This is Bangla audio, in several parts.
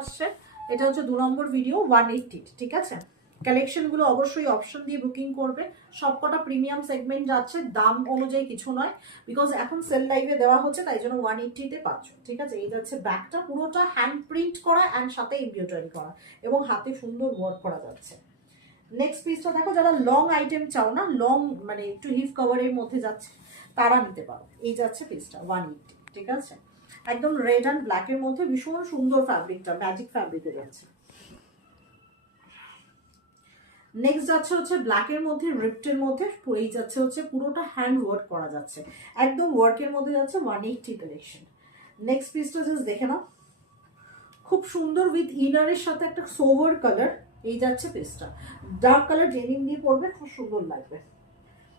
আসছে, এটা হচ্ছে 2 নম্বর ভিডিও 180, ঠিক আছে। কালেকশনগুলো অবশ্যই অপশন দিয়ে বুকিং করবে, সবকটা প্রিমিয়াম সেগমেন্ট যাচ্ছে, দাম অনুযায়ী কিছু নয়, বিকজ এখন সেল লাইভে দেওয়া হচ্ছে, তাই জন্য 180-তে পাচ্ছ, ঠিক আছে। এই যাচ্ছে ব্যাগটা, পুরোটা হ্যান্ড প্রিন্ট করা অ্যান্ড সাথে এমব্রয়ডারি করা এবং হাতে সুন্দর ওয়ার্ক করা যাচ্ছে। নেক্সট পিসটা দেখো, যারা লং আইটেম চাও না, লং মানে একটু হিপ কভারের মধ্যে যাচ্ছে, তারা নিতে পারো। এই যাচ্ছে পিসটা 180, ঠিক আছে। একদম রেড অ্যান্ড ব্ল্যাকের মধ্যে ভীষণ সুন্দর ফ্যাব্রিকটা, ম্যাজিক ফ্যাব্রিকে যাচ্ছে। নেক্সট যাচ্ছে হচ্ছে ব্ল্যাকের মধ্যে, রিপ্টের মধ্যে, এই যাচ্ছে হচ্ছে পুরোটা হ্যান্ড ওয়ার্ক করা যাচ্ছে, একদম ওয়ার্কের মধ্যে যাচ্ছে 180 কালেকশন। নেক্সট পিসটা জাস্ট দেখে নাও, খুব সুন্দর উইথ ইনারের সাথে একটা সোভার কালার। এই যাচ্ছে পিসটা, ডার্ক কালার ডেনিম দিয়ে পরবে, খুব সুন্দর লাগবে।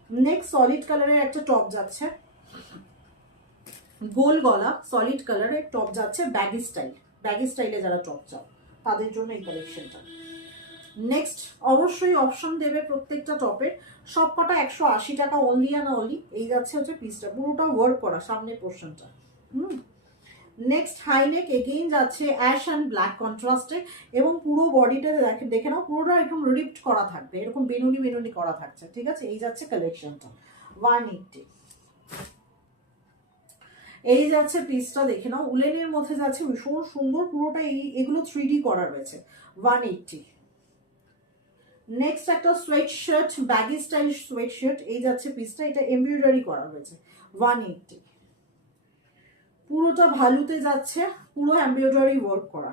নেক্সট সলিড কালারের একটা টপ যাচ্ছে, গোল গলা সলিড কালারের টপ যাচ্ছে, ব্যাগি স্টাইল, ব্যাগি স্টাইলে যারা টপ চাও তাদের জন্য এই কালেকশনটা। নেক্সট অবশ্যই অপশন দেবে প্রত্যেকটা টপের, সব কটা 180 টাকা অনলি অ্যান্ড অনলি। এই যাচ্ছে হচ্ছে পিসটা, পুরোটা ওয়ার্ক করা সামনের পোর্শনটা। নেক্সট হাইনেক এগেইন যাচ্ছে অ্যাশ অ্যান্ড ব্ল্যাক কন্ট্রাস্টে, এবং পুরো বডিটা দেখে নাও, পুরোটা একদম রিপ্ট করা থাকবে, এরকম বেনুনি বেনুনি করা থাকছে, ঠিক আছে। এই যাচ্ছে কালেকশনটা 180। এই যাচ্ছে পিসটা দেখে নাও, উলেনের মধ্যে যাচ্ছে, ভীষণ সুন্দর, পুরোটা এগুলো 3D করা রয়েছে, 180। নেক্সট একটা sweat shirt, baggy style sweat shirt, এই যাচ্ছে পিসটা, এটা এমব্রয়ডারি করা রয়েছে, 180। পুরোটা ভালুতে যাচ্ছে, পুরো এমব্রয়ডারি ওয়ার্ক করা,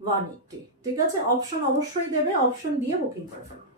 180, ঠিক আছে। অপশন অবশ্যই দেবে, অপশন দিয়ে বুকিং করে ফেলবে।